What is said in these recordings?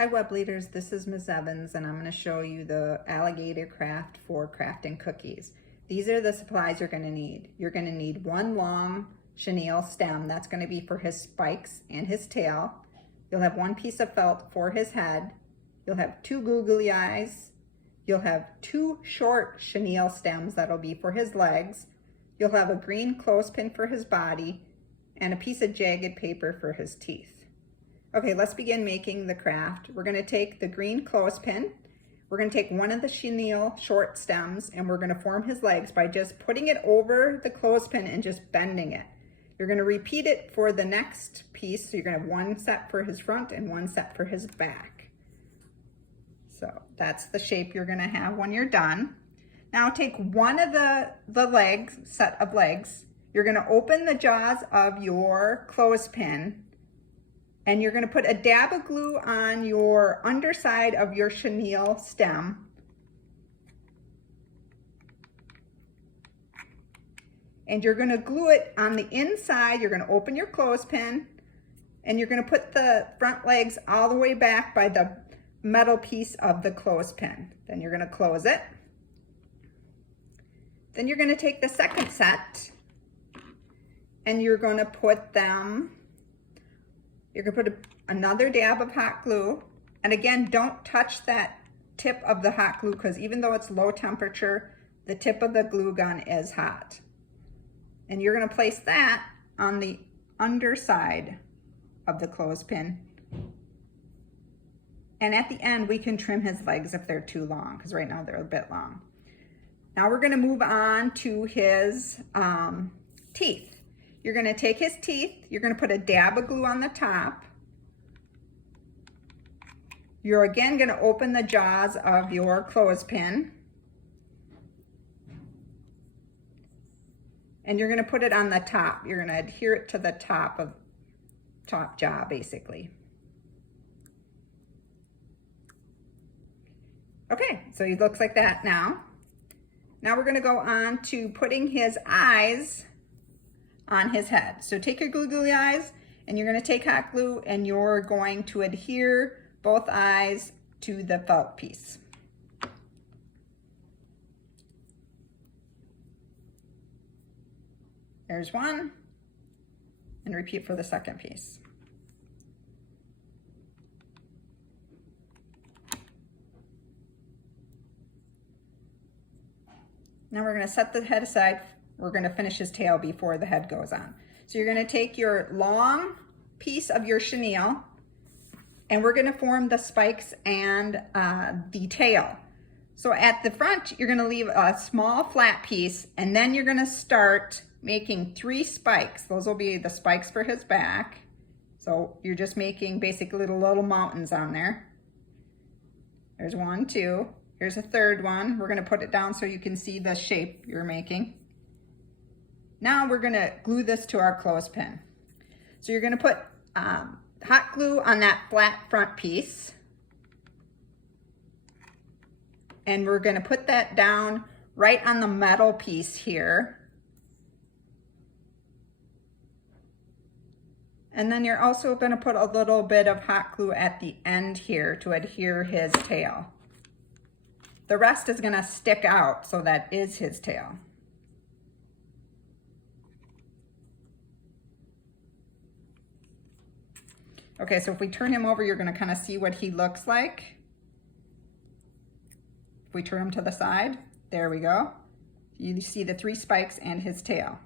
Hi web leaders, this is Ms. Evans and I'm going to show you the Alligator craft for crafting cookies. These are the supplies you're going to need. You're going to need one long chenille stem, that's going to be for his spikes and his tail. You'll have one piece of felt for his head. You'll have two googly eyes. You'll have two short chenille stems that'll be for his legs. You'll have a green clothespin for his body and a piece of jagged paper for his teeth. Okay, let's begin making the craft. We're going to take the green clothespin. We're going to take one of the chenille short stems and we're going to form his legs by just putting it over the clothespin and just bending it. You're going to repeat it for the next piece. So you're going to have one set for his front and one set for his back. So that's the shape you're going to have when you're done. Now take one of the legs, set of legs. You're going to open the jaws of your clothespin and you're going to put a dab of glue on your underside of your chenille stem. And you're going to glue it on the inside. You're going to open your clothespin and you're going to put the front legs all the way back by the metal piece of the clothespin. Then you're going to close it. Then you're going to take the second set and you're going to put them, you're going to put another dab of hot glue. And again, don't touch that tip of the hot glue because even though it's low temperature, the tip of the glue gun is hot. And you're going to place that on the underside of the clothespin. And at the end, we can trim his legs if they're too long because right now they're a bit long. Now we're going to move on to his teeth. You're going to take his teeth, you're going to put a dab of glue on the top. You're again going to open the jaws of your clothespin. And you're going to put it on the top. You're going to adhere it to the top jaw basically. Okay, so he looks like that now. Now we're going to go on to putting his eyes on his head. So take your googly eyes and you're going to take hot glue and you're going to adhere both eyes to the felt piece. There's one, and repeat for the second piece. Now we're going to set the head aside. We're going to finish his tail before the head goes on. So you're going to take your long piece of your chenille and we're going to form the spikes and the tail. So at the front, you're going to leave a small flat piece and then you're going to start making 3 spikes. Those will be the spikes for his back. So you're just making basically little mountains on there. There's 1, 2. Here's a third one. We're going to put it down so you can see the shape you're making. Now we're going to glue this to our clothespin. So you're going to put hot glue on that flat front piece. And we're going to put that down right on the metal piece here. And then you're also going to put a little bit of hot glue at the end here to adhere his tail. The rest is going to stick out, so that is his tail. Okay, so if we turn him over, you're going to kind of see what he looks like. If we turn him to the side, there we go. You see the 3 spikes and his tail.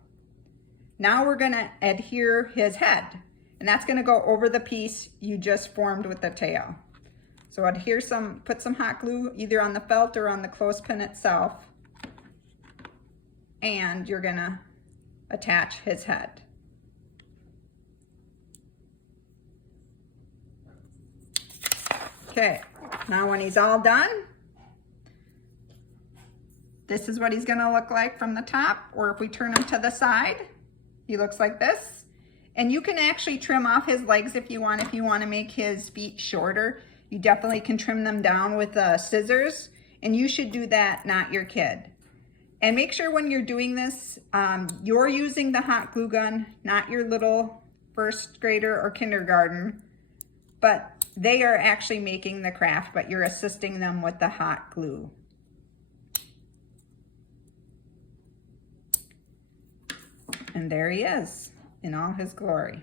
Now we're going to adhere his head, and that's going to go over the piece you just formed with the tail. So adhere put some hot glue either on the felt or on the clothespin itself, and you're going to attach his head. Okay, now when he's all done, this is what he's going to look like from the top, or if we turn him to the side, he looks like this. And you can actually trim off his legs if you want to make his feet shorter. You definitely can trim them down with scissors, and you should do that, not your kid. And make sure when you're doing this, you're using the hot glue gun, not your little first grader or kindergarten. but they are actually making the craft, but you're assisting them with the hot glue. And there he is in all his glory.